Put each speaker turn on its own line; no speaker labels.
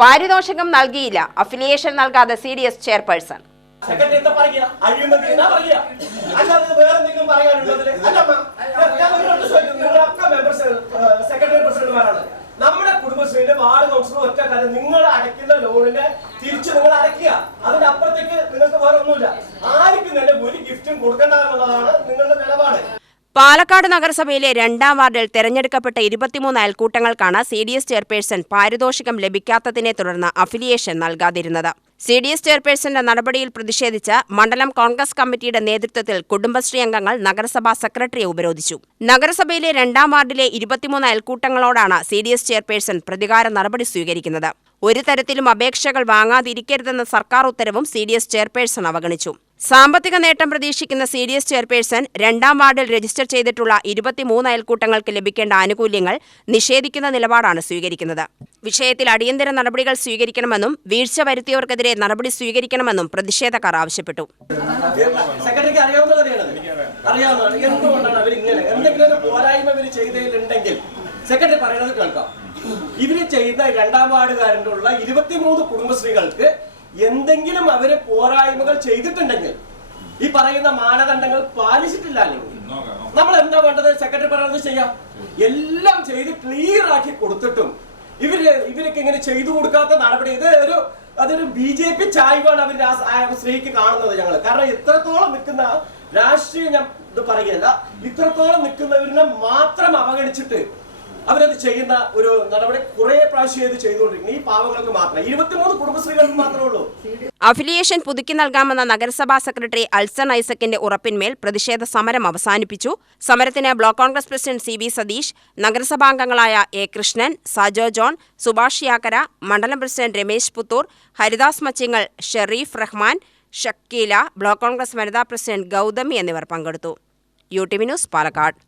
പാരിതോഷികം നൽകിയില്ല. അഫിലിയേഷൻ നൽകാതെ C D S chairperson.
Secretary എന്താ പറയുക? വേറെ ചോദിക്കുന്നു. മെമ്പേഴ്സ് സെക്രട്ടറി നമ്മുടെ കുടുംബശ്രീയിലെ വാർഡ് കൗൺസിലർ ഒറ്റ കാര്യം നിങ്ങൾ അടയ്ക്കുന്ന ലോണിനെ തിരിച്ച് നിങ്ങൾ അടയ്ക്കുക. അതിനപ്പുറത്തേക്ക് നിങ്ങൾക്ക് വേറെ ഒന്നുമില്ല ആർക്കും തന്നെ ഒരു ഗിഫ്റ്റും കൊടുക്കണ്ട എന്നുള്ളതാണ് നിലപാട്
പാലക്കാട് നഗരസഭയിലെ രണ്ടാം വാർഡിൽ തെരഞ്ഞെടുക്കപ്പെട്ട ഇരുപത്തിമൂന്ന് അയൽക്കൂട്ടങ്ങൾക്കാണ് സി ഡി എസ് ചെയർപേഴ്സൺ പാരിതോഷികം ലഭിക്കാത്തതിനെ തുടർന്ന് അഫിലിയേഷൻ നൽകാതിരുന്നത്. സി ഡി എസ് ചെയർപേഴ്സന്റെ നടപടിയിൽ പ്രതിഷേധിച്ച് മണ്ഡലം കോൺഗ്രസ് കമ്മിറ്റിയുടെ നേതൃത്വത്തിൽ കുടുംബശ്രീ അംഗങ്ങൾ നഗരസഭാ സെക്രട്ടറിയെ ഉപരോധിച്ചു. നഗരസഭയിലെ രണ്ടാം വാർഡിലെ ഇരുപത്തിമൂന്ന് അയൽക്കൂട്ടങ്ങളോടാണ് സി ഡി എസ് ചെയർപേഴ്സൺ പ്രതികാര നടപടി സ്വീകരിക്കുന്നത്. ഒരു തരത്തിലും അപേക്ഷകൾ വാങ്ങാതിരിക്കരുതെന്ന സർക്കാർ ഉത്തരവും സി ഡി എസ് ചെയർപേഴ്സൺ അവഗണിച്ചു. സാമ്പത്തിക നേട്ടം പ്രതീക്ഷിക്കുന്ന സി ഡി എസ് ചെയർപേഴ്സൺ രണ്ടാം വാർഡിൽ രജിസ്റ്റർ ചെയ്തിട്ടുള്ള ഇരുപത്തിമൂന്ന് അയൽക്കൂട്ടങ്ങൾക്ക് ലഭിക്കേണ്ട ആനുകൂല്യങ്ങൾ നിഷേധിക്കുന്ന നിലപാടാണ് സ്വീകരിക്കുന്നത്. വിഷയത്തിൽ അടിയന്തര നടപടികൾ സ്വീകരിക്കണമെന്നും വീഴ്ച വരുത്തിയവർക്കെതിരെ നടപടി സ്വീകരിക്കണമെന്നും പ്രതിഷേധക്കാർ ആവശ്യപ്പെട്ടു.
സെക്രട്ടറി പറയുന്നത് കേൾക്കാം. ഇവർ ചെയ്ത രണ്ടാം വാർഡുകാരന്റെ ഉള്ള ഇരുപത്തിമൂന്ന് കുടുംബശ്രീകൾക്ക് എന്തെങ്കിലും അവർ പോരായ്മകൾ ചെയ്തിട്ടുണ്ടെങ്കിൽ ഈ പറയുന്ന മാനദണ്ഡങ്ങൾ പാലിച്ചിട്ടില്ല അല്ലെങ്കിൽ നമ്മൾ എന്താ വേണ്ടത്? സെക്രട്ടറി പറയുന്നത് ചെയ്യാം. എല്ലാം ചെയ്ത് ക്ലിയർ ആക്കി കൊടുത്തിട്ടും ഇവർ ഇവരൊക്കെ ഇങ്ങനെ ചെയ്തു കൊടുക്കാത്ത നടപടി. ഇത് ഒരു അതൊരു ബി ജെ പി ചായ്വാണ് അവർ സ്ത്രീക്ക് കാണുന്നത് ഞങ്ങൾ കാരണം ഇത്രത്തോളം നിൽക്കുന്ന രാഷ്ട്രീയം ഞാൻ ഇത് പറയുകയല്ല. ഇത്രത്തോളം നിൽക്കുന്നവരിനെ മാത്രം അവഗണിച്ചിട്ട് അവരത് ചെയ്യുന്ന ഒരു നടപടി കുറെ പ്രാവശ്യം ഇത് ചെയ്തുകൊണ്ടിരിക്കുന്നു. ഈ പാവങ്ങൾക്ക് മാത്രം ഇരുപത്തിമൂന്ന് കുടുംബശ്രീകൾക്ക് മാത്രമേ ഉള്ളൂ.
അഫിലിയേഷൻ പുതുക്കി നൽകാമെന്ന നഗരസഭാ സെക്രട്ടറി അൽസൺ ഐസക്കിന്റെ ഉറപ്പിന്മേൽ പ്രതിഷേധ സമരം അവസാനിപ്പിച്ചു. സമരത്തിന് block Congress president C V Satheesh നഗരസഭാംഗങ്ങളായ A Krishnan Sajo John Subhash Yakkara മണ്ഡലം പ്രസിഡന്റ് രമേശ് പുത്തൂർ ഹരിദാസ് മച്ചിങ്ങൽ ഷെറീഫ് റഹ്മാൻ ഷക്കീല ബ്ലോക്ക് കോൺഗ്രസ് വനിതാ പ്രസിഡന്റ് ഗൗതമി എന്നിവർ പങ്കെടുത്തു. U T V news Palakkad.